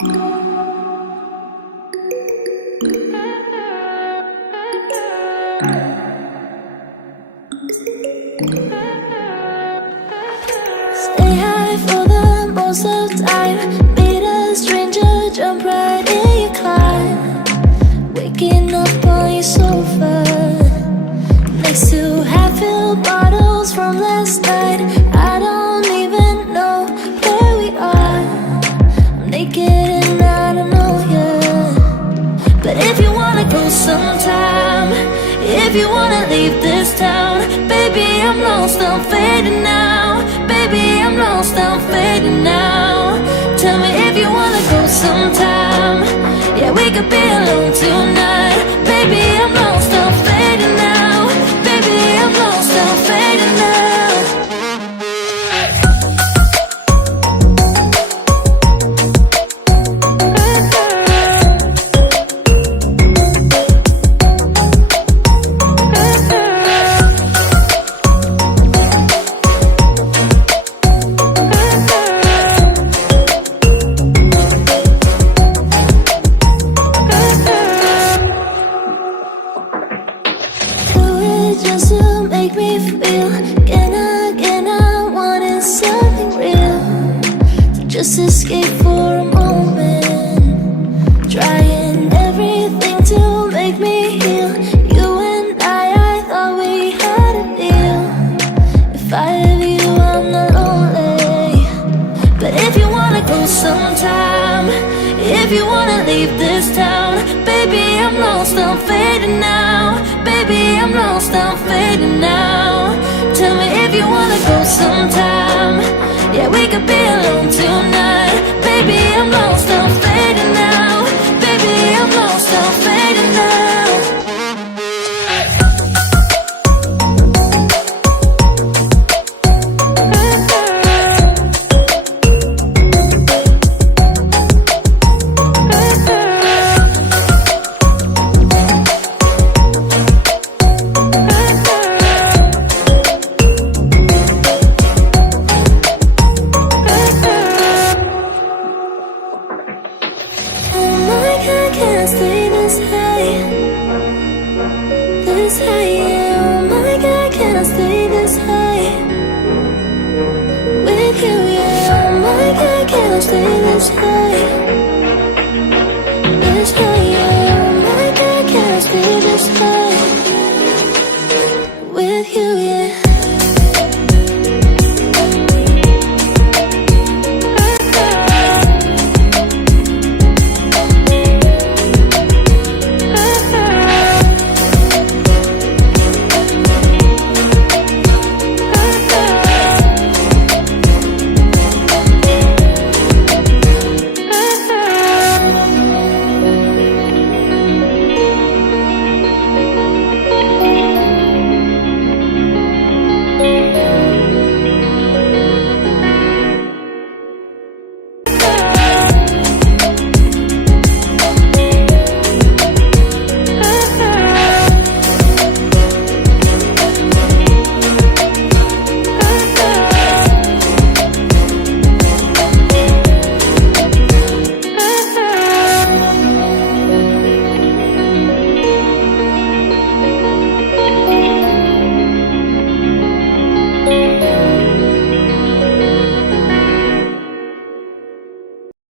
Stay high for the most of time. Meet a stranger, jump right in your climb. Waking up on your sofa next to half-filled bottles from last night. I don't even know where we are. I'm naked and I don't know you. But if you wanna go sometime, if you wanna leave this town, baby, I'm lost, I'm fading now. Baby, I'm lost, I'm fading now. Tell me if you wanna go sometime. Yeah, we could be alone tonight. Baby, I'm lost, I'm fading now. Baby, I'm lost, I'm fading now. Just to make me feel again, I wanted something real. So just escape for a moment, trying everything to make me heal. You and I thought we had a deal. If I have you, I'm not lonely. But if you wanna go sometime, if you wanna leave this town, baby, I'm lost, I'm fading now. Baby, I'm lost, I'm fading now. Tell me if you wanna go sometime. Yeah, we could be alone tonight. Baby, I'm lost,